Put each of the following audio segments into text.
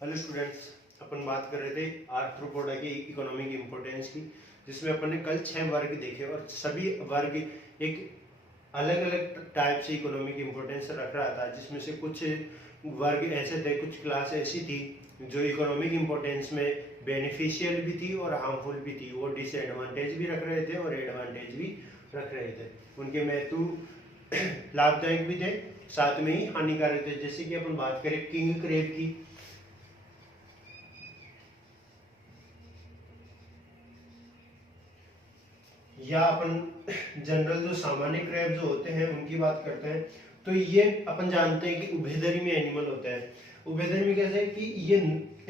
Hello students, अपन बात कर रहे थे आर्थ्रोपोडा की इकोनॉमिक इम्पोर्टेंस की, जिसमें अपन ने कल 6 वर्ग देखे और सभी वर्ग एक अलग अलग टाइप से इकोनॉमिक इम्पोर्टेंस रख रहा था, जिसमें से कुछ वर्ग ऐसे थे, कुछ क्लास ऐसी थी जो इकोनॉमिक इम्पोर्टेंस में बेनिफिशियल भी थी और हार्मफुल भी थी। वो डिसएडवांटेज भी रख रहे थे और एडवांटेज भी रख रहे थे। उनके महत्व लाभदायक भी थे, साथ में ही हानिकारक थे। जैसे कि अपन बात करें किंग क्रेब की, या अपन जनरल जो सामान्य क्रैब जो होते हैं उनकी बात करते हैं, तो ये अपन जानते हैं कि उभयधर्मी एनिमल होते हैं। उभयधर्मी कैसे है कि ये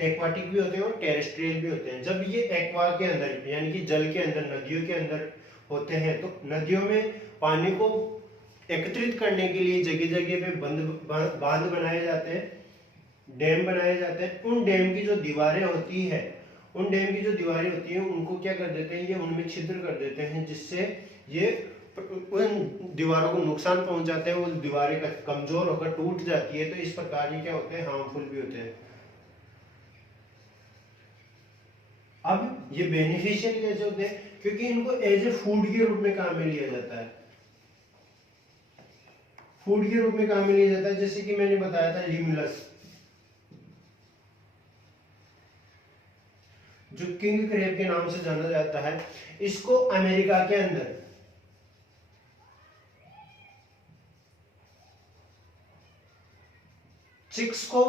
एक्वाटिक भी होते हैं और टेरेस्ट्रियल भी होते हैं। जब ये एक्वा के अंदर यानी कि जल के अंदर, नदियों के अंदर होते हैं, तो नदियों में पानी को एकत्रित करने के लिए जगह जगह पे बांध बनाए जाते हैं, डैम बनाए जाते हैं। उन डैम की जो दीवारें होती है, उनको क्या कर देते हैं, ये उनमें छिद्र कर देते हैं, जिससे ये उन दीवारों को नुकसान पहुंचाते हैं। वो दीवारें कमजोर होकर टूट जाती है। तो इस प्रकार ये क्या होते हैं, हार्मफुल भी होते हैं। अब ये बेनिफिशियल कैसे होते हैं, क्योंकि इनको एज ए फूड के रूप में काम में लिया जाता है। फूड के रूप में काम में लिया जाता है। जैसे कि मैंने बताया था लिमुलस, जो किंग क्रेब के नाम से जाना जाता है, इसको अमेरिका के अंदर चिक्स को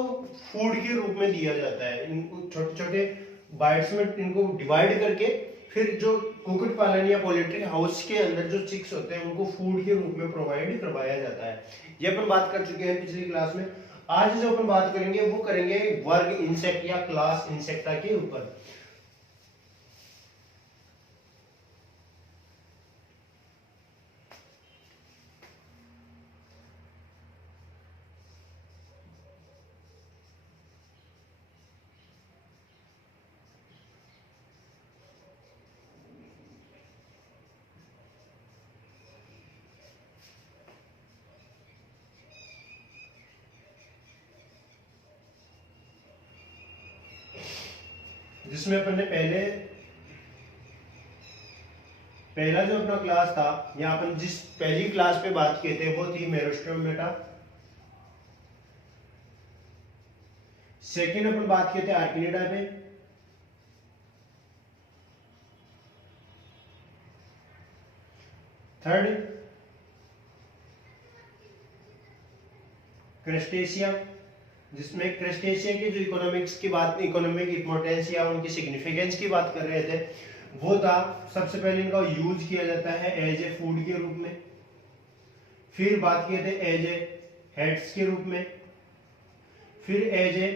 फूड के रूप में दिया जाता है। इनको छोटे छोटे बाइट्स में इनको डिवाइड करके फिर जो कुक्कुट पालन या पोल्ट्री हाउस के अंदर जो चिक्स होते हैं उनको फूड के रूप में प्रोवाइड करवाया जाता है। ये अपन बात कर चुके हैं पिछली क्लास में। आज जो अपन बात करेंगे वो करेंगे वर्ग इंसेक्ट या क्लास इंसेक्टा के ऊपर। जिसमें अपन ने पहला जो अपना क्लास था, या अपन जिस पहली क्लास पे बात किए थे, वो थी मेरोस्टोमेटा। सेकंड अपन बात किए थे आर्किनिडा पे। थर्ड क्रस्टेशिया, जिसमें क्रस्टेशिया की जो इकोनॉमिक इंपॉर्टेंस या उनकी सिग्निफिकेंस की बात कर रहे थे, वो था सबसे पहले इनका यूज किया जाता है एज ए फूड के रूप में। फिर बात किए थे एज ए हेड्स के रूप में, फिर एज ए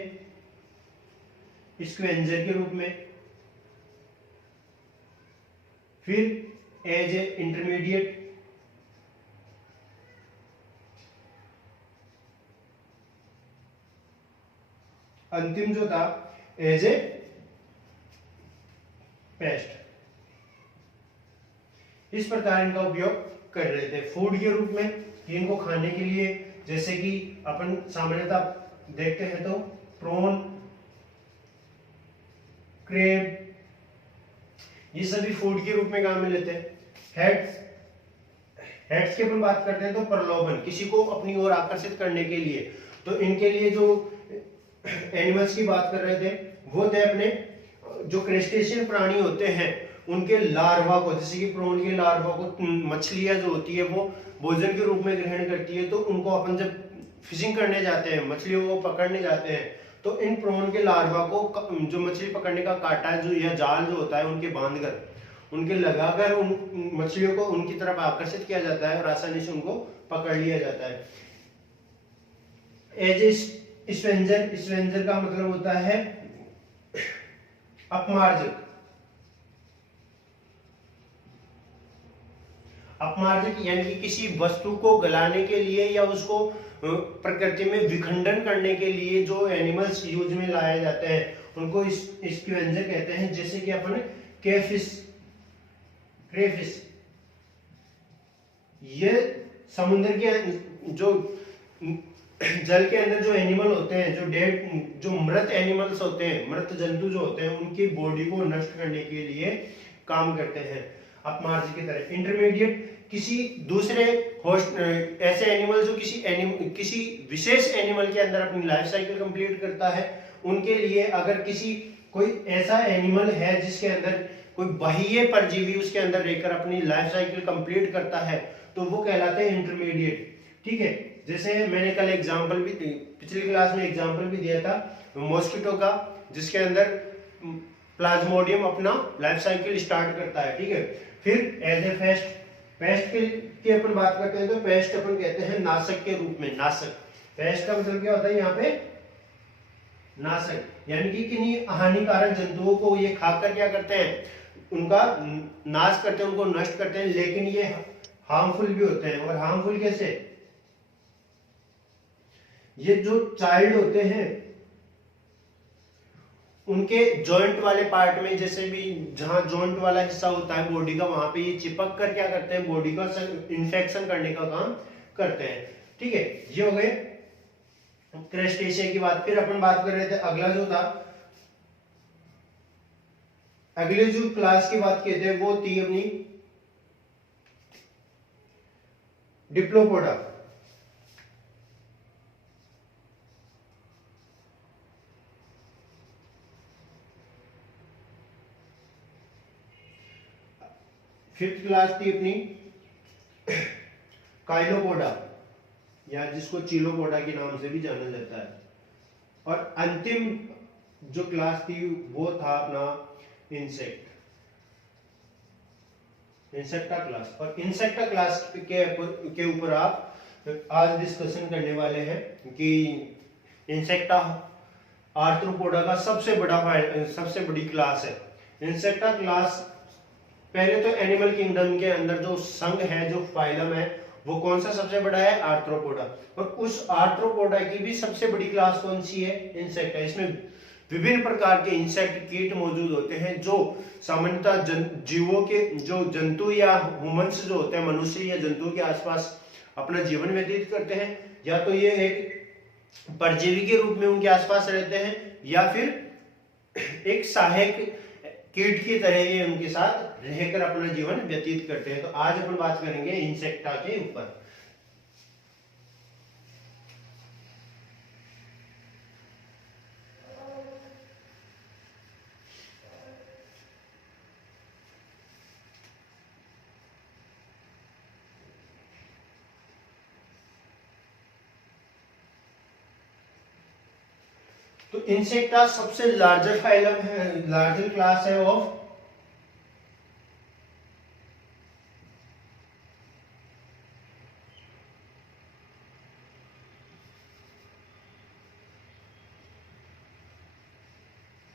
स्क्वेंजर के रूप में, फिर एज ए इंटरमीडिएट, अंतिम जो था एज ए पेस्ट। इस प्रकार इनका उपयोग कर रहे थे फूड के रूप में, इनको खाने के लिए। जैसे कि अपन सामान्यतः देखते हैं तो प्रॉन, क्रेब, ये सभी फूड के रूप में काम में लेते हैं। हेड्स की अपन बात करते हैं तो प्रलोभन, किसी को अपनी ओर आकर्षित करने के लिए। तो इनके लिए जो एनिमल्स की बात कर रहे थे वो थे अपने जो क्रेस्टेशियन प्राणी होते हैं उनके लार्वा को, जैसे कि प्रॉन के लार्वा को मछलियां जो होती है वो भोजन के रूप में ग्रहण करती है। तो उनको अपन जब फिशिंग करने जाते हैं, मछलियों को पकड़ने जाते हैं, तो इन प्रॉन के लार्वा को जो मछली पकड़ने का कांटा जो या जाल जो होता है उनके बांधकर, उनके लगाकर उन मछलियों को उनकी तरफ आकर्षित किया जाता है और आसानी से उनको पकड़ लिया जाता है। एज स्वेंजर का मतलब होता है अपमार्जक। अपमार्जक यानी कि किसी वस्तु को गलाने के लिए या उसको प्रकृति में विखंडन करने के लिए जो एनिमल्स यूज में लाए जाते हैं उनको स्क्वेंजर कहते हैं। जैसे कि अपन क्रेफिश, ये समुद्र के जो जल के अंदर जो एनिमल होते हैं, जो डेड, जो मृत एनिमल्स होते हैं, मृत जंतु जो होते हैं, उनकी बॉडी को नष्ट करने के लिए काम करते हैं अपमार्ज की तरह। इंटरमीडिएट किसी दूसरे होस्ट ऐसे एनिमल जो किसी विशेष एनिमल के अंदर अपनी लाइफ साइकिल कंप्लीट करता है, उनके लिए अगर कोई ऐसा एनिमल है जिसके अंदर कोई बाह्य परजीवी उसके अंदर रहकर अपनी लाइफ साइकिल कंप्लीट करता है, तो वो कहलाते हैं इंटरमीडिएट। ठीक है, जैसे मैंने कल एग्जांपल भी पिछली क्लास में एग्जांपल भी दिया था मॉस्किटो का, जिसके अंदर प्लाज्मोडियम अपना लाइफ साइकिल स्टार्ट करता है। ठीक है, फिर एज ए पेस्ट की अपन बात करते हैं, तो पेस्ट अपन कहते हैं नाशक के रूप में। नाशक, पेस्ट का मतलब क्या होता है यहाँ पे? नाशक, यानी कि किन्हीं हानिकारक जंतुओं को ये खाकर क्या करते हैं, उनका नाश करते हैं, उनको नष्ट करते हैं, लेकिन ये हार्मफुल भी होते हैं। और हार्मफुल कैसे? ये जो चाइल्ड होते हैं उनके जॉइंट वाले पार्ट में, जैसे भी जहां जॉइंट वाला हिस्सा होता है बॉडी का, वहां पे ये चिपक कर क्या करते हैं, बॉडी का इन्फेक्शन करने का काम करते हैं। ठीक है, ये हो गए क्रस्टेशिया की बात। फिर अपन बात कर रहे थे, अगला जो था, अगले जो क्लास की बात की थे वो थी अपनी डिप्लोपोडा। फिफ्थ क्लास थी अपनी काइलोपोडा, या जिसको चिलोपोडा के नाम से भी जाना जाता है। और अंतिम जो क्लास थी वो था अपना इंसेक्टा क्लास। और इंसेक्टा क्लास के ऊपर आप आज डिस्कशन करने वाले हैं कि इंसेक्टा आर्थ्रोपोडा का सबसे बड़ी क्लास है। इंसेक्टा क्लास पहले तो एनिमल किंगडम के अंदर जो संघ है, जो फाइलम है, वो कौन सा सबसे बड़ा है? आर्थ्रोपोडा। और उस आर्थ्रोपोडा की भी सबसे बड़ी क्लास कौन सी है? इंसेक्ट है। इसमें विभिन्न प्रकार के इंसेक्ट कीट मौजूद होते हैं जो सामान्यतः जीवों के, जो जंतु या ह्यूमंस जो होते हैं, मनुष्य या जंतुओं के आसपास अपना जीवन व्यतीत करते हैं, या तो ये एक परजीवी के रूप में उनके आसपास रहते हैं, या फिर एक सहायक कीट की तरह ये उनके साथ रहकर अपना जीवन व्यतीत करते हैं। तो आज अपन बात करेंगे इंसेक्टा के ऊपर। तो इंसेक्टा सबसे लार्जर फाइलम है, लार्जर क्लास है of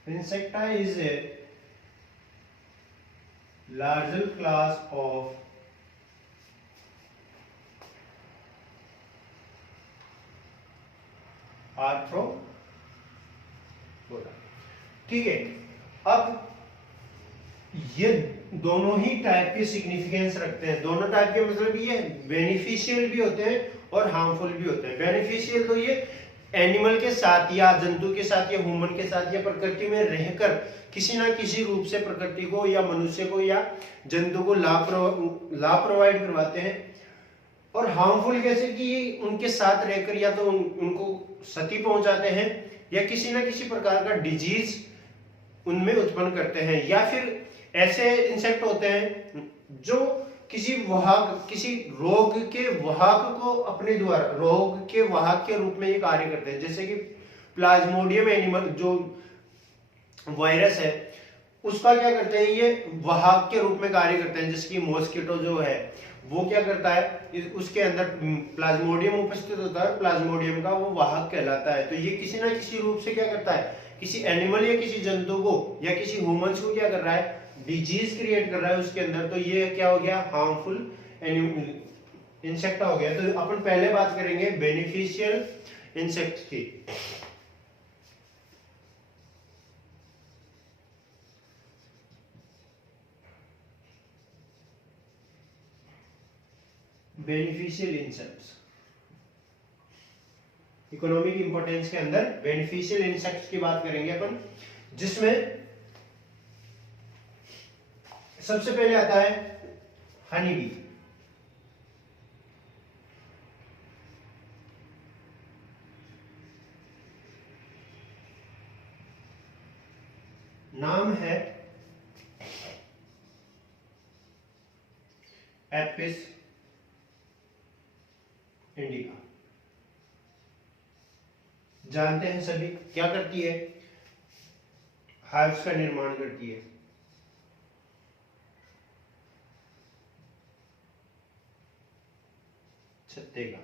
Insecta is a larger class of arthropoda। ठीक है, अब ये दोनों ही टाइप के सिग्निफिकेंस रखते हैं। दोनों टाइप के मतलब ये बेनिफिशियल भी होते हैं और हार्मफुल भी होते हैं। बेनिफिशियल तो ये एनिमल के साथ या जंतु के साथ या ह्यूमन के साथ या प्रकृति में रहकर किसी ना किसी रूप से प्रकृति को या मनुष्य को या जंतु को लाभ प्रोवाइड करवाते हैं। और हार्मफुल कैसे कि ये उनके साथ रहकर या तो उनको क्षति पहुंचाते हैं, या किसी ना किसी प्रकार का डिजीज उनमें उत्पन्न करते हैं, या फिर ऐसे इंसेक्ट होते हैं जो किसी रोग के वाहक को अपने द्वारा रोग के वाहक के रूप में ये कार्य करते हैं। जैसे कि प्लाज्मोडियम एनिमल जो वायरस है, उसका क्या करते हैं, ये वाहक के रूप में कार्य करते हैं। जैसे कि मॉस्किटो जो है वो क्या करता है, उसके अंदर प्लाज्मोडियम उपस्थित होता है, प्लाज्मोडियम का वो वाहक कहलाता है। तो ये किसी ना किसी रूप से क्या करता है, किसी एनिमल या किसी जंतु को या किसी ह्यूमंस को क्या कर रहा है, डिजीज क्रिएट कर रहा है उसके अंदर। तो ये क्या हो गया, हार्मफुल इंसेक्टा हो गया। तो अपन पहले बात करेंगे बेनिफिशियल इंसेक्ट की। बेनिफिशियल इंसेक्ट्स, इकोनॉमिक इंपॉर्टेंस के अंदर बेनिफिशियल इंसेक्ट्स की बात करेंगे अपन, जिसमें सबसे पहले आता है हनी बी। नाम है एपिस इंडिका। जानते हैं सभी क्या करती है, हाइव्स का निर्माण करती है। छत्ते का,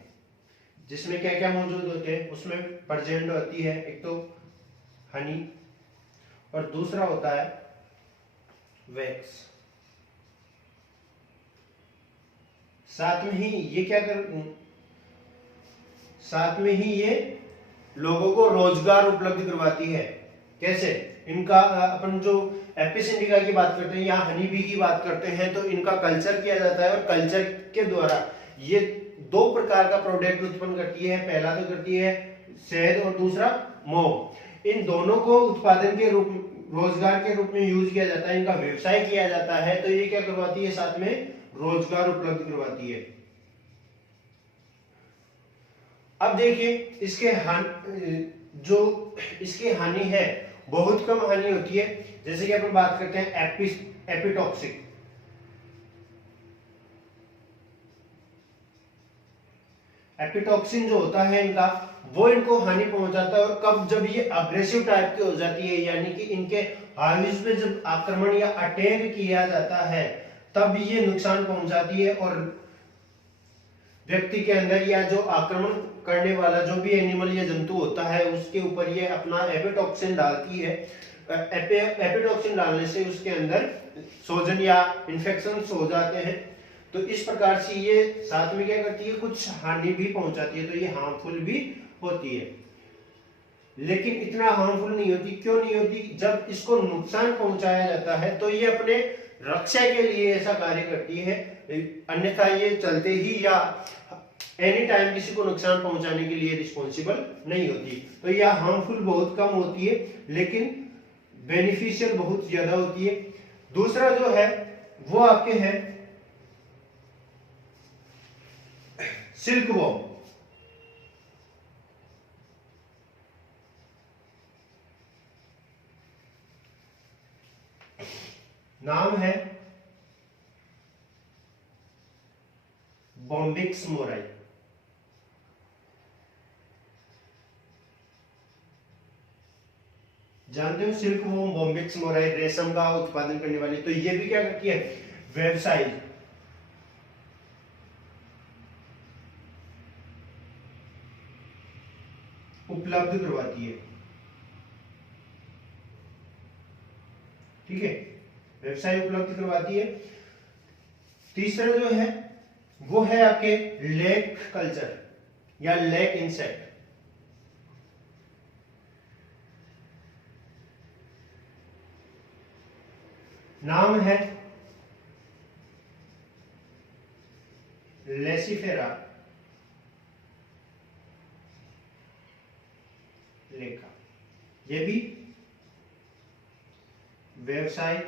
जिसमें क्या क्या मौजूद होते हैं, उसमें प्रजेंट होती है एक तो हनी और दूसरा होता है वैक्स। साथ में ही ये साथ में ही ये लोगों को रोजगार उपलब्ध करवाती है। कैसे? इनका अपन जो एपिस इंडिका की बात करते हैं या हनी बी की बात करते हैं तो इनका कल्चर किया जाता है और कल्चर के द्वारा ये दो प्रकार का प्रोडक्ट उत्पन्न करती है। पहला तो करती है शहद और दूसरा मोम। इन दोनों को उत्पादन के रूप, रोजगार के रूप में यूज किया जाता है, इनका व्यवसाय किया जाता है। तो ये क्या करवाती है, साथ में रोजगार उपलब्ध करवाती है। अब देखिए इसके इसकी हानि है, बहुत कम हानि होती है। जैसे कि अपन बात करते हैं एपिटॉक्सिक। एपिटॉक्सिन जो होता है इनका, वो इनको हानि पहुंचाता है। और कब, जब ये अग्रेसिव टाइप की हो जाती है, यानी कि इनके हाइव्स पे जब आक्रमण या अटैक किया जाता है तब ये नुकसान पहुंचाती है और व्यक्ति के अंदर या जो आक्रमण करने वाला जो भी एनिमल या जंतु होता है उसके ऊपर ये अपना एपिटॉक्सिन डालती है। एपिटॉक्सिन डालने से उसके अंदर सोजन या इन्फेक्शन हो जाते हैं। तो इस प्रकार से ये साथ में क्या करती है, कुछ हानि भी पहुंचाती है। तो ये हार्मफुल भी होती है, लेकिन इतना हार्मफुल नहीं होती। क्यों नहीं होती? जब इसको नुकसान पहुंचाया जाता है तो ये अपने रक्षा के लिए ऐसा कार्य करती है, अन्यथा ये चलते ही या एनी टाइम किसी को नुकसान पहुंचाने के लिए रिस्पॉन्सिबल नहीं होती। तो यह हार्मफुल बहुत कम होती है, लेकिन बेनिफिशियल बहुत ज्यादा होती है। दूसरा जो है वो आपके हैं सिल्क वॉर्म। नाम है बॉम्बिक्स मोराई। जानते हो सिल्क वॉर्म, बॉम्बिक्स मोराई, रेशम का उत्पादन करने वाली। तो ये भी क्या करती है, व्यवसाय उपलब्ध करवाती है। ठीक है, व्यवसाय उपलब्ध करवाती है। तीसरा जो है वो है आपके लेक कल्चर या लेक इंसेक्ट। नाम है लेसिफेरा लेका। ये भी व्यवसाय,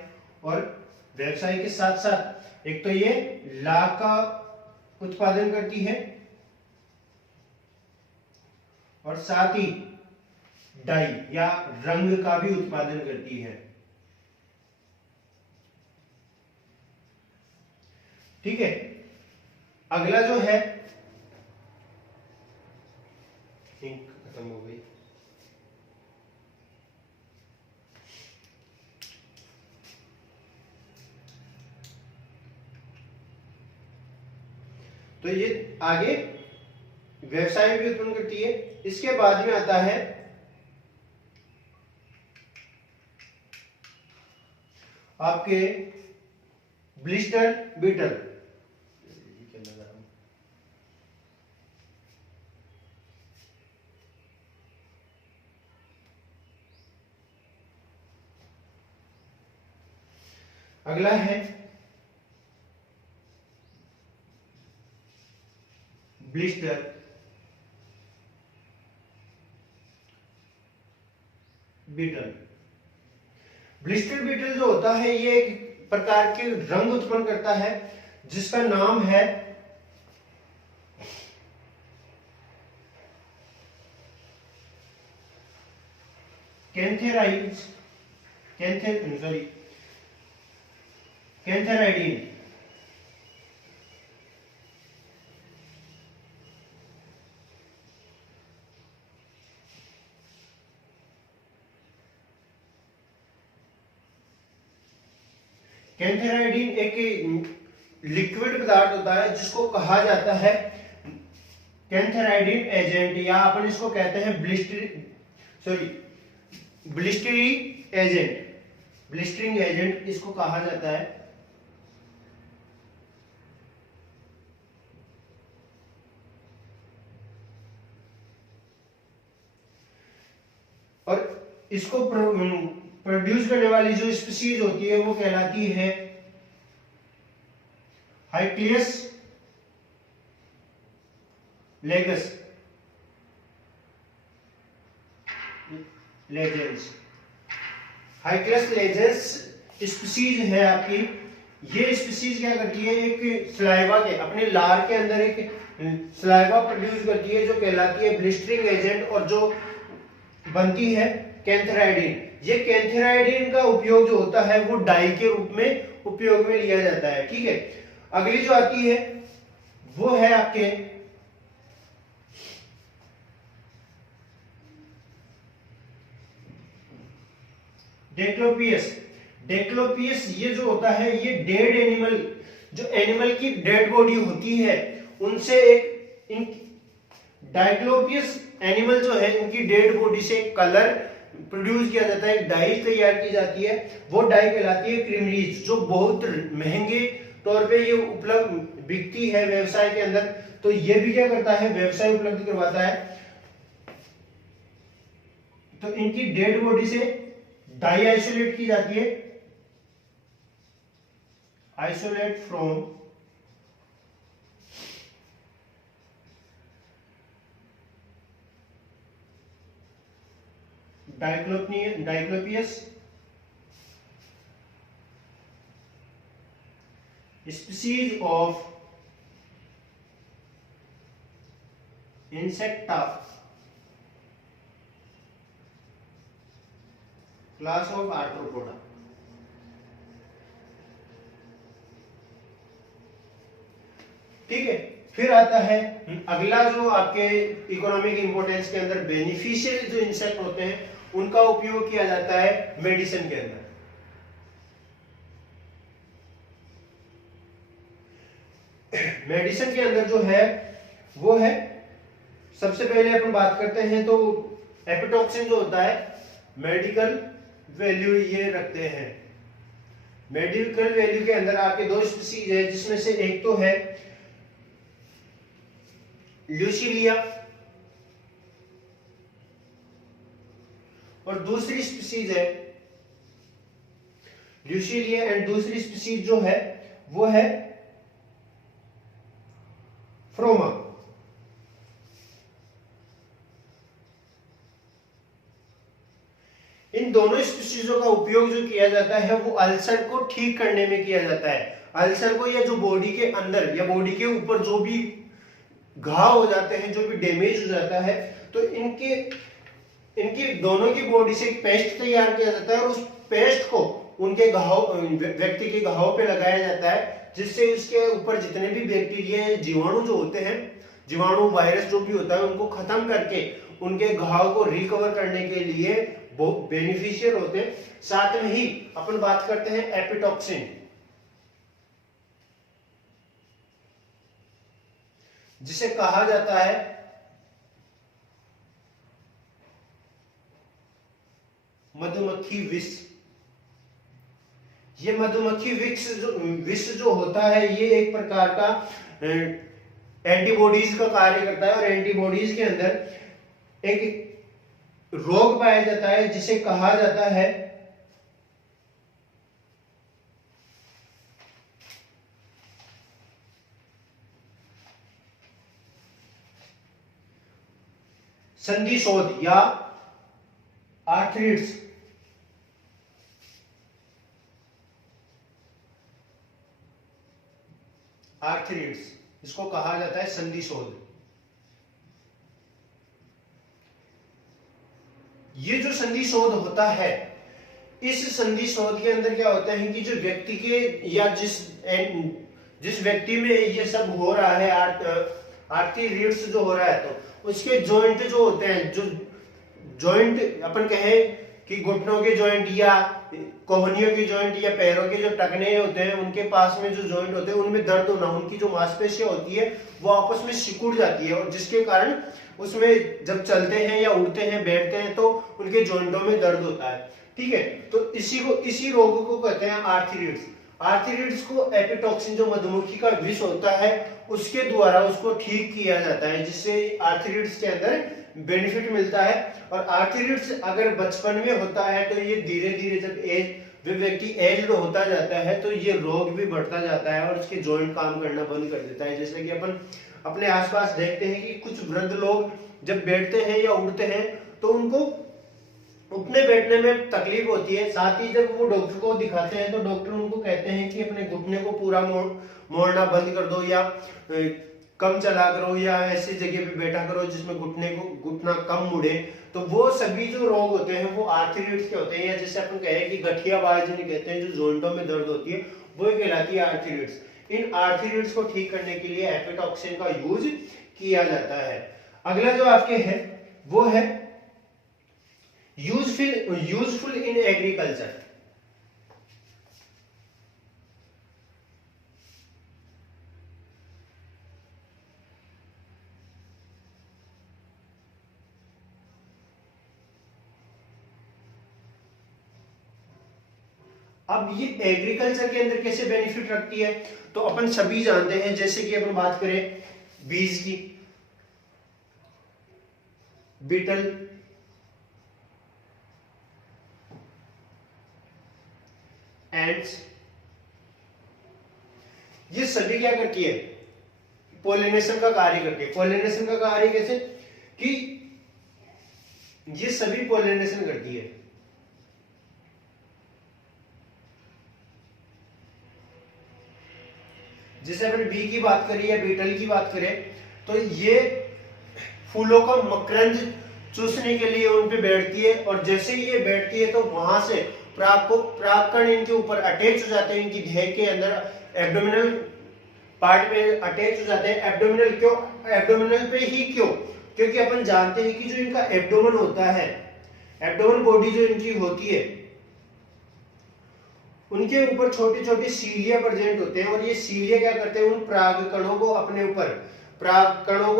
और व्यवसाय के साथ साथ एक तो ये लाख का उत्पादन करती है और साथ ही डाई या रंग का भी उत्पादन करती है। ठीक है, अगला जो है, इंक खत्म हो गई। तो ये आगे व्यवसाय भी उत्पन्न करती है। इसके बाद में आता है आपके ब्लिस्टर बीटल। अगला है ब्लिस्टर बीटल। ब्लिस्टर बीटल जो होता है ये एक प्रकार के रंग उत्पन्न करता है जिसका नाम है कैंथेराइडिन। कैंथेराइडिन एक लिक्विड पदार्थ होता है जिसको कहा जाता है कैंथेराइडिन एजेंट, या अपन इसको कहते हैं ब्लिस्टरिंग एजेंट इसको कहा जाता है। और इसको प्रोड्यूस करने वाली जो स्पीशीज होती है वो कहलाती है हाइक्लियस लेजेंस। हाइक्लियस लेजेंस स्पीशीज है आपकी। ये स्पीशीज क्या करती है, एक सलाइवा के अपने लार के अंदर एक सलाइवा प्रोड्यूस करती है जो कहलाती है ब्लिस्टरिंग एजेंट, और जो बनती है कैंथेराइडिन। ये कैंथेराइडिन का उपयोग जो होता है वो डाई के रूप में उपयोग में लिया जाता है। ठीक है, अगली जो आती है वो है आपके डेक्लोपियस। डेक्लोपियस ये जो होता है ये डेड एनिमल, जो एनिमल की डेड बॉडी होती है उनसे एक डाइक्लोपियस एनिमल जो है उनकी डेड बॉडी से कलर प्रोड्यूस किया जाता है, डाई तैयार की जाती है। वो डाई कहलाती है क्रिमरीज, जो बहुत महंगे तौर पे ये उपलब्ध बिकती है व्यवसाय के अंदर। तो ये भी क्या करता है, व्यवसाय उपलब्ध करवाता है। तो इनकी डेड बॉडी से डाई आइसोलेट की जाती है, isolate from Dactylopius species of Insecta class of Arthropoda. ठीक है, फिर आता है अगला जो आपके इकोनॉमिक इंपोर्टेंस के अंदर बेनिफिशियल जो इंसेक्ट होते हैं उनका उपयोग किया जाता है मेडिसिन के अंदर। मेडिसिन के अंदर जो है वो है, सबसे पहले अपन बात करते हैं तो एपिटॉक्सिन जो होता है मेडिकल वैल्यू ये रखते हैं। मेडिकल वैल्यू के अंदर आपके दो स्पीशीज है, जिसमें से एक तो है ल्यूसिलिया और दूसरी स्पीशीज है ल्यूसिलिया, एंड दूसरी स्पीशीज जो है वो है फ्रोमा। इन दोनों स्पीशीजों का उपयोग जो किया जाता है वो अल्सर को ठीक करने में किया जाता है। अल्सर को, या जो बॉडी के अंदर या बॉडी के ऊपर जो भी घाव हो जाते हैं, जो भी डैमेज हो जाता है, तो इनकी दोनों की बॉडी से एक पेस्ट तैयार किया जाता है और उस पेस्ट को उनके घाव, व्यक्ति के घाव पे लगाया जाता है, जिससे उसके ऊपर जितने भी बैक्टीरिया जीवाणु जो होते हैं, जीवाणु वायरस जो भी होता है, उनको खत्म करके उनके घाव को रिकवर करने के लिए बहुत बेनिफिशियल होते हैं। साथ में ही अपन बात करते हैं एपिटॉक्सिन, जिसे कहा जाता है मधुमक्खी विष। ये मधुमक्खी विष जो होता है ये एक प्रकार का एंटीबॉडीज का कार्य करता है, और एंटीबॉडीज के अंदर एक रोग पाया जाता है जिसे कहा जाता है संधिशोथ या आर्थ्रिड्स, आर्थ्रिड्स इसको कहा जाता है संधिशोथ। ये जो संधिशोथ होता है, इस संधिशोथ के अंदर क्या होता है कि जो व्यक्ति के या जिस व्यक्ति में ये सब हो रहा है, आर्थ्रिड्स जो हो रहा है, तो उसके जॉइंट जो होते हैं, जो जॉइंट अपन कहे कि घुटनों के जॉइंट या कोहनियों के जॉइंट या पैरों के जो टखने होते हैं, उनके पास में जो जॉइंट होते हैं उनमें दर्द होना, उनकी जो मांसपेशियां होती है वो आपस में सिकुड़ जाती है, और जिसके कारण उसमें जब चलते हैं या उड़ते हैं, बैठते हैं, तो उनके जॉइंटों में दर्द होता है। ठीक है, तो इसी रोग को कहते हैं आर्थ्रिड्स। आर्थ्रिड्स को एपिटॉक्सिन, जो मधुमक्खी का विष होता है, उसके द्वारा उसको ठीक किया जाता है, जिससे आर्थ्रिड्स के अंदर बेनिफिट मिलता है। और आर्थ्रिड्स अगर बचपन में होता है तो ये धीरे धीरे जब व्यक्ति एज्ड होता जाता है तो ये रोग भी बढ़ता जाता है और उसके जॉइंट काम करना बंद कर देता है। जैसे कि अपन अपने आसपास देखते हैं कि कुछ वृद्ध लोग जब बैठते हैं या उठते हैं तो उनको उठने बैठने में तकलीफ होती है। साथ ही जब वो डॉक्टर को दिखाते हैं तो डॉक्टर उनको कहते हैं कि अपने घुटने को पूरा मोड़ना बंद कर दो, या कम चला करो, या ऐसी जगह पे बैठा करो जिसमें घुटना कम मुड़े। तो वो सभी जो रोग होते हैं वो आर्थ्रिड्स के होते हैं, या जैसे अपन कहे कि गठियाबाज जिन्हें कहते हैं, जो जॉइंटों में दर्द होती है, वो कहलाती है आर्थ्रिड्स। इन आर्थ्रिड्स को ठीक करने के लिए एपिटॉक्सिन का यूज किया जाता है। अगला जो आपके है वो है यूजफुल इन एग्रीकल्चर। अब ये एग्रीकल्चर के अंदर कैसे बेनिफिट रखती है, तो अपन सभी जानते हैं। जैसे कि अपन बात करें बीज की, बीटल, एंड्स, ये सभी क्या करती है, पोलिनेशन का कार्य करती है। पोलिनेशन का कार्य कैसे कि ये सभी पोलिनेशन करती है। जैसे अपन बी की बात करें या बीटल की बात करें, तो ये फूलों का मकरंद चूसने के लिए उन पे बैठती है, और जैसे ही ये बैठती है तो वहां से परागकण इनके ऊपर अटैच हो जाते हैं, इनकी देह के अंदर एब्डोमिनल पार्ट में अटैच हो जाते हैं। एब्डोमिनल क्यों, एब्डोमिनल पे ही क्यों, क्योंकि अपन जानते हैं कि जो इनका एब्डोमेन होता है, एब्डोमेन बॉडी जो इनकी होती है, उनके ऊपर छोटे छोटे सीलिया प्रेजेंट होते हैं, और ये सीलिया क्या करते हैं, उन परागकणों को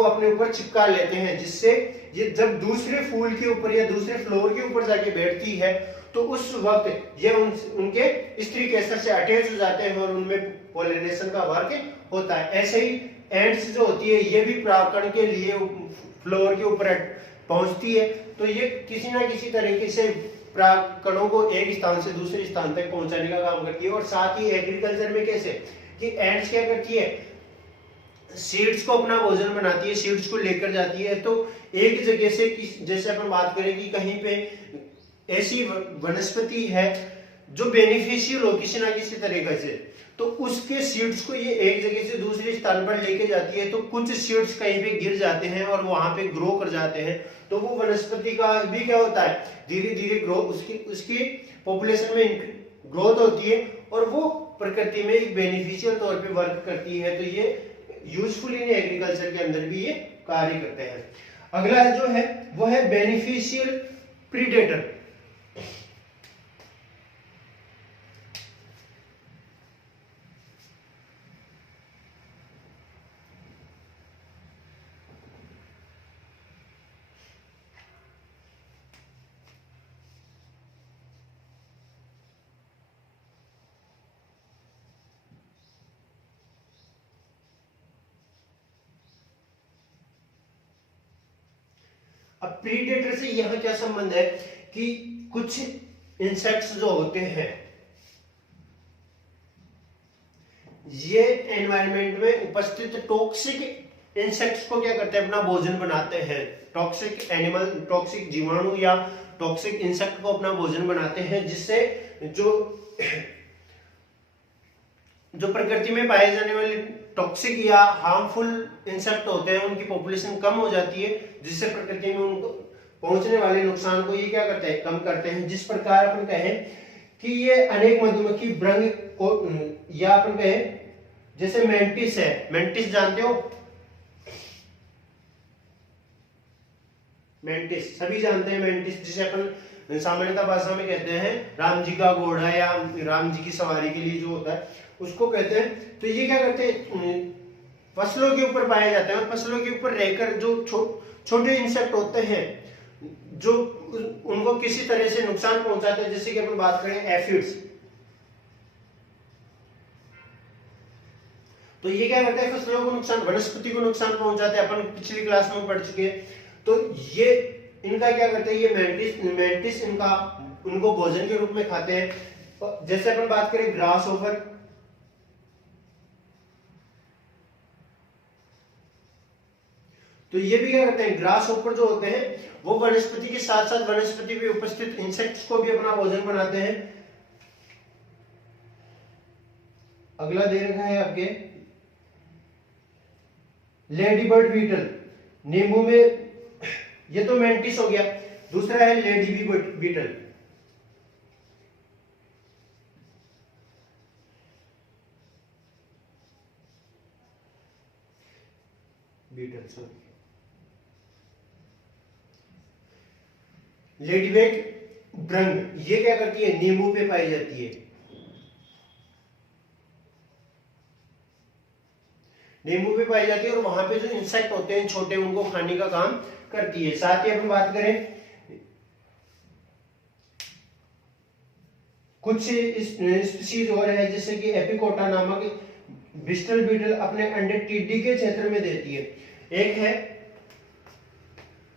अपने ऊपर चिपका लेते हैं, जिससे ये जब दूसरे फूल के ऊपर या दूसरे फ्लोर के ऊपर जाके बैठती है तो उस वक्त ये उनके स्त्री केसर से अटैच हो जाते हैं और उनमें पोलिनेशन का वर्क होता है। ऐसे ही एंड्स जो होती है ये भी परागकण के लिए फ्लोर के ऊपर पहुंचती है, तो ये किसी ना किसी तरीके से परागकणों को एक स्थान से दूसरे स्थान तक पहुंचाने का काम करती है। और साथ ही एग्रीकल्चर में कैसे कि एंड्स क्या करती है, सीड्स को अपना भोजन बनाती है, सीड्स को लेकर जाती है। तो एक जगह से जैसे अपन बात करें कि कहीं पे ऐसी वनस्पति है जो बेनिफिशियल हो किसी ना किसी तरीके से, तो उसके सीड्स को ये एक जगह से दूसरे स्थान पर लेके जाती है। तो कुछ सीड्स कहीं पे गिर जाते हैं और वहां पे ग्रो कर जाते हैं, तो वो वनस्पति का भी क्या होता है, धीरे धीरे ग्रो, उसकी पॉपुलेशन में ग्रोथ होती है और वो प्रकृति में एक बेनिफिशियल तौर पे वर्क करती है। तो ये यूजफुल इन एग्रीकल्चर के अंदर भी ये कार्य करते हैं। अगला जो है वो है बेनिफिशियल प्रीडेटर। अब प्रीडेटर से यहां क्या संबंध है कि कुछ इंसेक्ट्स जो होते हैं ये एनवायरनमेंट में उपस्थित टॉक्सिक इंसेक्ट्स को क्या करते हैं, अपना भोजन बनाते हैं। टॉक्सिक एनिमल, टॉक्सिक जीवाणु या टॉक्सिक इंसेक्ट को अपना भोजन बनाते हैं, जिससे जो प्रकृति में पाए जाने वाले टॉक्सिक या हार्मफुल इंसेक्ट होते हैं उनकी पॉपुलेशन कम हो जाती है, जिससे प्रकृति में उनको पहुंचने वाले नुकसान को ये क्या करते हैं, कम करते हैं। जिस प्रकार अपन कहें कि ये अनेक मधुमक्खी भृंग को, या अपन कहें जैसे मेंटिस है, मेंटिस जानते हो, मेंटिस सभी जानते हैं। मेंटिस जिसे अपन सामान्यतः भाषा में कहते हैं राम जी का घोड़ा या राम जी की सवारी के लिए जो होता है उसको कहते हैं। तो ये क्या करते हैं, फसलों के ऊपर पाए जाते हैं और फसलों के ऊपर रहकर जो छोटे इंसेक्ट होते हैं जो उनको किसी तरह से नुकसान पहुंचाते हैं, जैसे कि अपन बात करें एफिड्स, तो ये क्या करते हैं, फसलों को नुकसान, वनस्पति को नुकसान पहुंचाते हैं। अपन पिछली क्लास में पढ़ चुके हैं। तो ये इनका क्या करते हैं, ये मेंटिस इनका उनको भोजन के रूप में खाते हैं। जैसे अपन बात करें ग्रास ओवर, तो ये भी क्या करते हैं, ग्रास ओवर जो होते हैं वो वनस्पति के साथ साथ वनस्पति में उपस्थित इंसेक्ट्स को भी अपना भोजन बनाते हैं। अगला दे रखा है आपके लेडी बर्ड बीटल, नींबू में, ये तो मेंटिस हो गया। दूसरा है लेडी बीटल, लेडीबग भृंग, ये क्या करती है, नींबू पे पाई जाती है। नींबू पे पाई जाती है और वहां पे जो इंसेक्ट होते हैं छोटे उनको खाने का काम करती है। साथ ही अपन बात करें कुछ स्पीशीज और है, जैसे कि एपिकोटा नामक ब्रिस्टल बीटल अपने अंडे टिड्डी के क्षेत्र में देती है। एक है,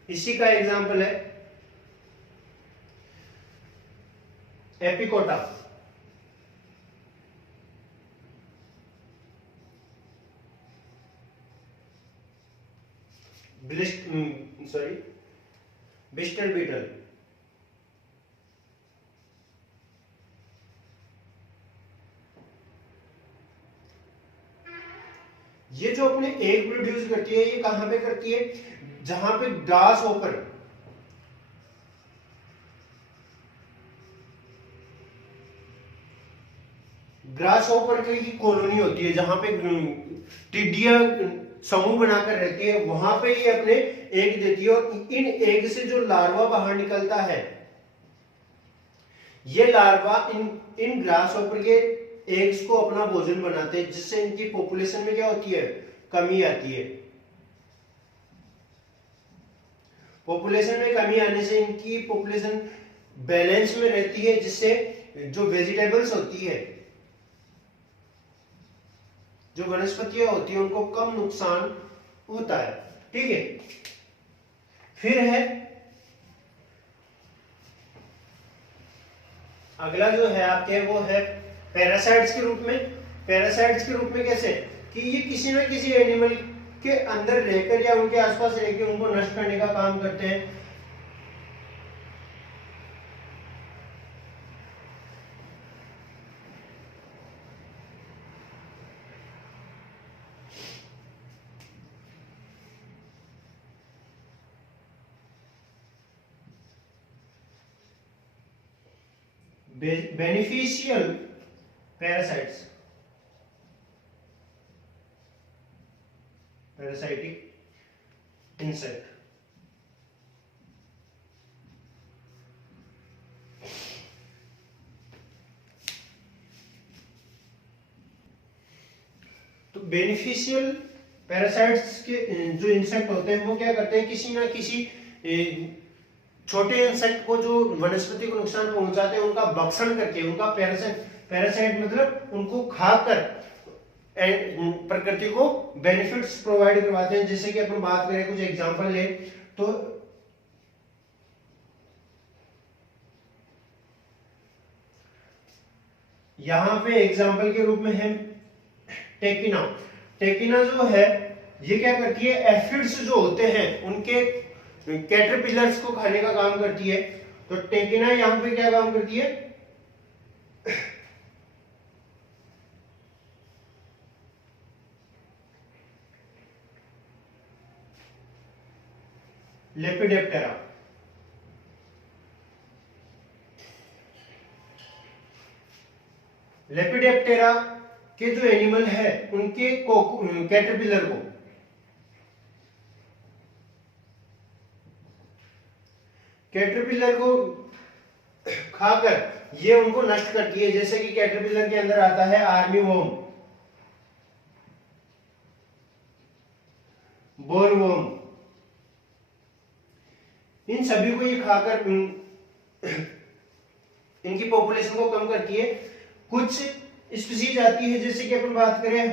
इसी का एग्जांपल है एपिकोटा, ब्रिस्टल बीटल। ये जो अपने एग प्रोड्यूस करती है, ये कहां पे करती है, जहां पे ग्रास होकर ग्रास होपर की कॉलोनी होती है, जहां पे टिड्डियां समूह बनाकर रहती है, वहां पे ये अपने एग देती है। और इन एग से जो लार्वा बाहर निकलता है, ये लार्वा इन ग्रास होपर के एग्स को अपना भोजन बनाते हैं, जिससे इनकी पॉपुलेशन में क्या होती है, कमी आती है। पॉपुलेशन में कमी आने से इनकी पॉपुलेशन बैलेंस में रहती है, जिससे जो वेजिटेबल्स होती है, जो वनस्पतियां होती है, उनको कम नुकसान होता है। ठीक है, फिर है अगला जो है आपके, वो है पैरासाइट्स के रूप में। पैरासाइट्स के रूप में कैसे, कि ये किसी न किसी एनिमल के अंदर रहकर या उनके आसपास रहकर उनको नष्ट करने का काम करते हैं। Beneficial parasites, parasitic insect. तो बेनिफिशियल पैरासाइट्स के जो इंसेक्ट होते हैं वो क्या करते हैं, किसी ना किसी छोटे इंसेक्ट को जो वनस्पति को नुकसान पहुंचाते हैं उनका भक्षण करके, उनका पैरासाइट मतलब उनको खाकर प्रकृति को बेनिफिट्स प्रोवाइड करवाते हैं। जैसे कि अपन बात करें, कुछ एग्जांपल ले तो यहां पे एग्जांपल के रूप में है टेकिना। टेकिना जो है ये क्या करती है, एफिड्स जो होते हैं उनके कैटरपिलर्स को खाने का काम करती है। तो टेकिना यहां पे क्या काम करती है, लेपिडेप्टेरा। लेपिडेप्टेरा के जो एनिमल है उनके कैटरपिलर को खाकर ये उनको नष्ट करती है। जैसे कि कैटरपिलर के अंदर आता है आर्मी वॉर्म, बोलवॉर्म, इन सभी को ये खाकर इनकी पॉपुलेशन को कम करती है। कुछ स्पीसीज आती है, जैसे कि अपन बात करें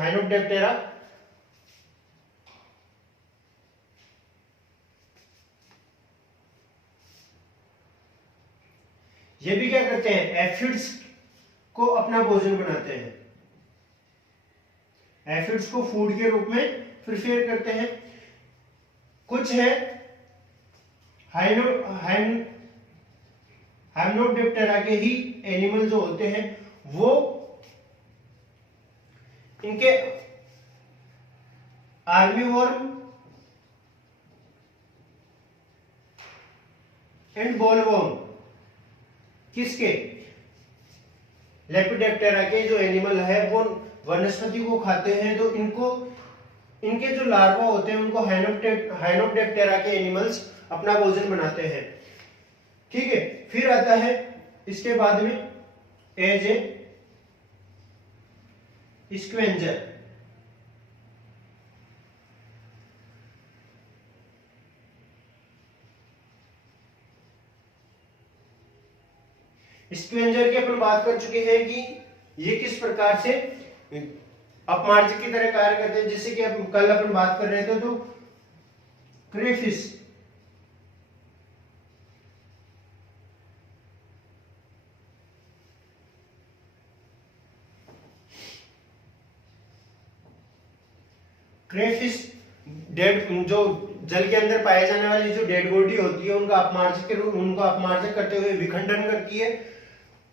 हाइनोडेप्टेरा, ये भी क्या करते हैं, एफिड्स को अपना भोजन बनाते हैं, एफिड्स को फूड के रूप में प्रिफेयर करते हैं। कुछ है हाइनोडेप्टेरा के ही एनिमल जो होते हैं वो इनके आर्मीवॉर्म एंड बॉलवॉर्म, किसके, लेपिडेप्टेरा के जो एनिमल है वो वनस्पति को खाते हैं। तो इनके जो लार्वा होते हैं उनको हाइनोडेप्टेरा के एनिमल्स अपना भोजन बनाते हैं। ठीक है, फिर आता है इसके बाद में एज ए स्क्वेंजर। स्क्वेंजर की अपन बात कर चुके हैं कि ये किस प्रकार से अपमार्जक की तरह कार्य करते हैं। जैसे कि कल अपन बात कर रहे थे तो क्रेफिश, डेड जो जल के अंदर पाए जाने वाली जो डेड बॉडी होती है उनका अपमार्जक करते हुए विखंडन करती है।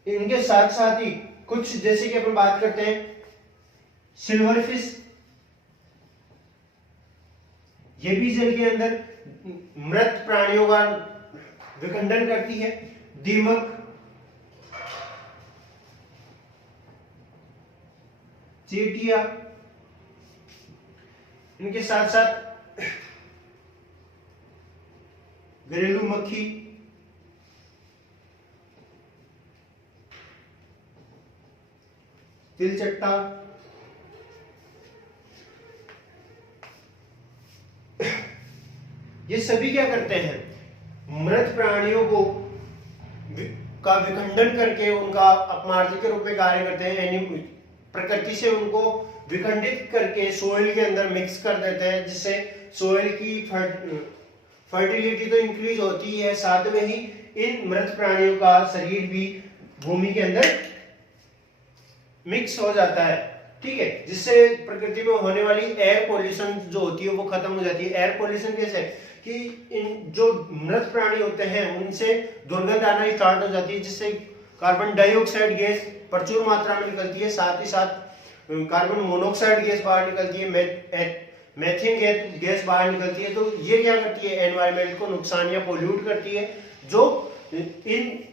इनके साथ साथ ही कुछ जैसे कि अपन बात करते हैं सिल्वर फिश, ये भी जल के अंदर मृत प्राणियों का विखंडन करती है। दीमक, चींटियां, इनके साथ साथ घरेलू मक्खी, तिलचट्टा, ये सभी क्या करते हैं, मृत प्राणियों को का विखंडन करके उनका अपमार्जक के रूप में कार्य करते हैं। प्रकृति से उनको विखंडित करके सोइल के अंदर मिक्स कर देते हैं, जिससे सोइल की फर्टिलिटी तो इंक्रीज होती है, साथ में ही इन मृत प्राणियों का शरीर भी भूमि के अंदर मिक्स हो जाता है। ठीक है, जिससे प्रकृति में होने वाली एयर पोल्यूशन जो होती है वो खत्म हो जाती है। एयर पोल्यूशन कैसे कि इन जो मृत प्राणी होते हैं उनसे दुर्गंध आना स्टार्ट हो जाती है, जिससे कार्बन डाइऑक्साइड गैस प्रचुर मात्रा में निकलती है, साथ ही साथ कार्बन मोनोऑक्साइड गैस बाहर निकलती है, मेथेन गैस बाहर निकलती है। तो ये क्या करती है, एनवायरनमेंट को नुकसान या पोल्यूट करती है, जो इन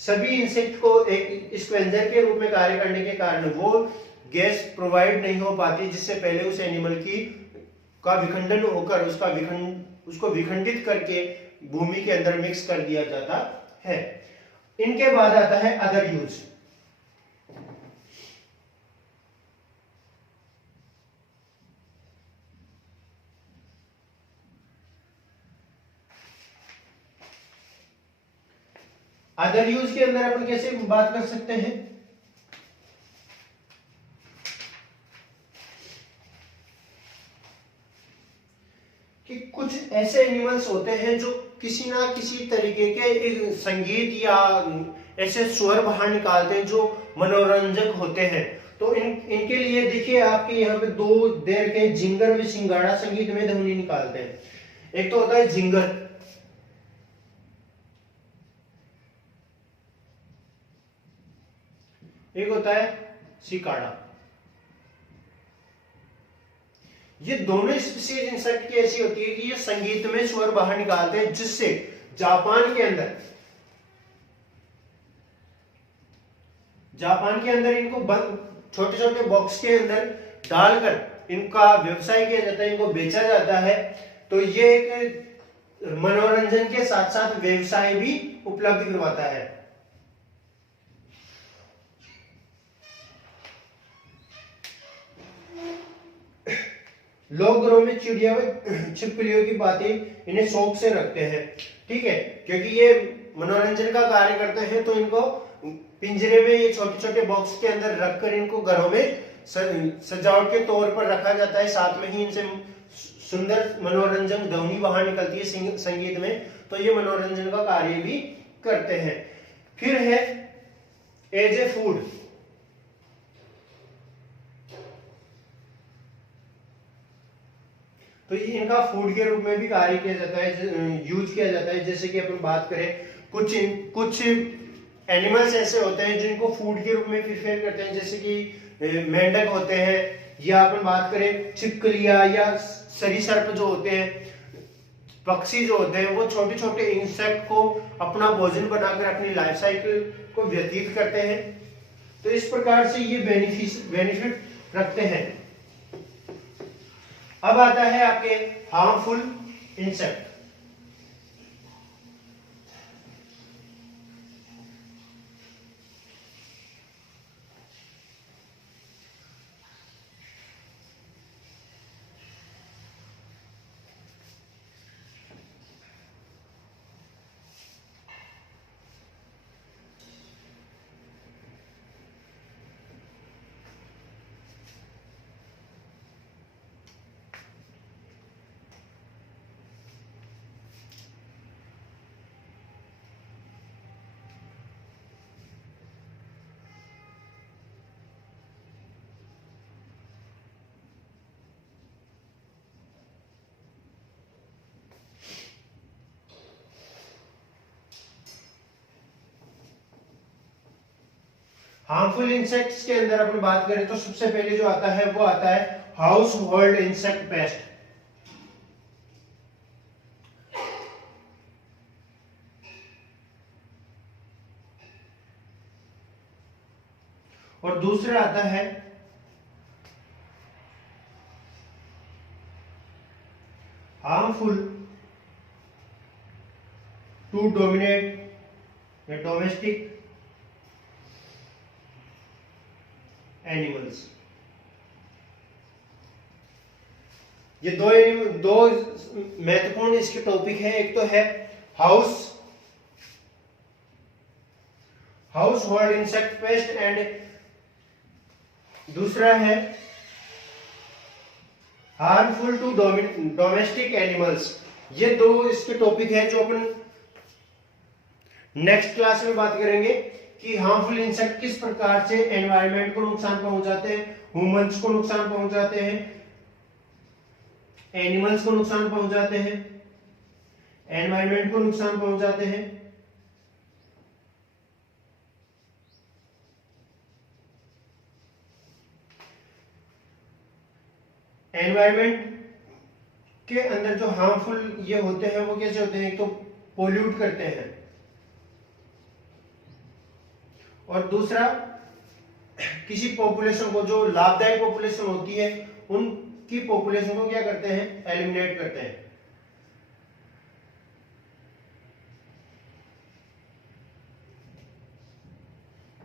सभी इंसेक्ट को एक स्क्वेंजर के रूप में कार्य करने के कारण वो गैस प्रोवाइड नहीं हो पाती, जिससे पहले उस एनिमल का विखंडन होकर उसको विखंडित करके भूमि के अंदर मिक्स कर दिया जाता है। इनके बाद आता है अदर यूज। अदर यूज के अंदर अपन कैसे बात कर सकते हैं कि कुछ ऐसे एनिमल्स होते हैं जो किसी ना किसी तरीके के संगीत या ऐसे स्वर बाहर निकालते हैं जो मनोरंजक होते हैं। तो तो इनके लिए देखिए आपके यहाँ पे दो दे रखे हैं, जिंगर व सिंगाड़ा संगीत में ध्वनि निकालते हैं। एक तो होता है जिंगर, एक होता है सिकाड़ा। ये दोनों स्पीशीज इंसेक्ट की ऐसी होती है कि ये संगीत में स्वर बाहर निकालते हैं, जिससे जापान के अंदर इनको छोटे छोटे बॉक्स के अंदर डालकर इनका व्यवसाय किया जाता है, इनको बेचा जाता है। तो ये एक मनोरंजन के साथ साथ व्यवसाय भी उपलब्ध करवाता है। लोग घरों में चिड़िया व छिपकलियों की बातें इन्हें शौक से रखते हैं, ठीक है, क्योंकि ये मनोरंजन का कार्य करते हैं। तो इनको पिंजरे में, ये छोटे छोटे बॉक्स के अंदर रखकर इनको घरों में सजावट के तौर पर रखा जाता है। साथ में ही इनसे सुंदर मनोरंजन ध्वनि बाहर निकलती है संगीत में, तो ये मनोरंजन का कार्य भी करते हैं। फिर है एज ए फूड। तो ये इनका फूड के रूप में भी कार्य किया जाता है, यूज किया जाता है। जैसे कि अपन बात करें, कुछ एनिमल्स ऐसे होते हैं जिनको फूड के रूप में प्रिफेयर करते हैं, जैसे कि मेंढक होते हैं, या अपन बात करें छिपकलियां या सरीसृप जो होते हैं, पक्षी जो होते हैं, वो छोटे छोटे इंसेक्ट को अपना भोजन बनाकर अपनी लाइफ साइकिल को व्यतीत करते हैं। तो इस प्रकार से ये बेनिफिट रखते हैं। अब आता है आपके हार्मफुल इंसेक्ट। हार्मफुल इंसेक्ट्स के अंदर अपन बात करें तो सबसे पहले जो आता है वो आता है हाउस होल्ड इंसेक्ट पेस्ट। और दूसरा आता है हार्मफुल टू डोमिनेट या डोमेस्टिक एनिमल्स। ये दो महत्वपूर्ण इसके टॉपिक है। एक तो है house hold insect pest and दूसरा है हार्मफुल टू डोमेस्टिक एनिमल्स। ये दो इसके टॉपिक है जो अपन नेक्स्ट क्लास में बात करेंगे कि हार्मफुल इंसेक्ट किस प्रकार से एनवायरनमेंट को नुकसान पहुंचाते हैं, ह्यूमंस को नुकसान पहुंचाते हैं, एनिमल्स को नुकसान पहुंचाते हैं, एनवायरनमेंट को नुकसान पहुंचाते हैं। एनवायरनमेंट के अंदर जो हार्मफुल ये होते हैं वो कैसे होते हैं, एक तो पोल्यूट करते हैं और दूसरा किसी पॉपुलेशन को, जो लाभदायक पॉपुलेशन होती है उनकी पॉपुलेशन को क्या करते हैं, एलिमिनेट करते हैं।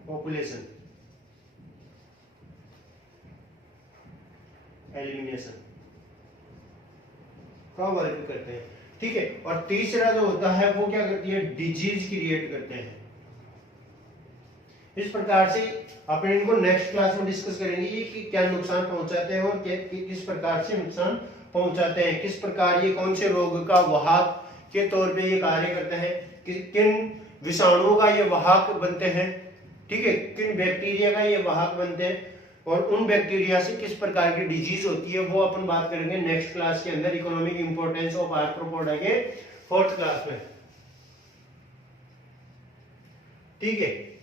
पॉपुलेशन एलिमिनेशन का वर्क करते हैं, ठीक है। और तीसरा जो होता है वो क्या करती है, डिजीज क्रिएट करते हैं। इस प्रकार से अपन इनको नेक्स्ट क्लास में डिस्कस करेंगे कि क्या नुकसान पहुंचाते हैं और किस प्रकार से नुकसान पहुंचाते हैं, किस प्रकार ये कौन से रोग का वाहक के तौर पे ये कार्य करते हैं, किन विषाणुओं का ये वाहक बनते हैं, ठीक है, किन बैक्टीरिया का ये वाहक बनते हैं और उन बैक्टीरिया से किस प्रकार की डिजीज होती है वो अपन बात करेंगे नेक्स्ट क्लास के अंदर, इकोनॉमिक इंपोर्टेंस ऑफ आर्थ्रोपोडा के 4th क्लास में। ठीक है।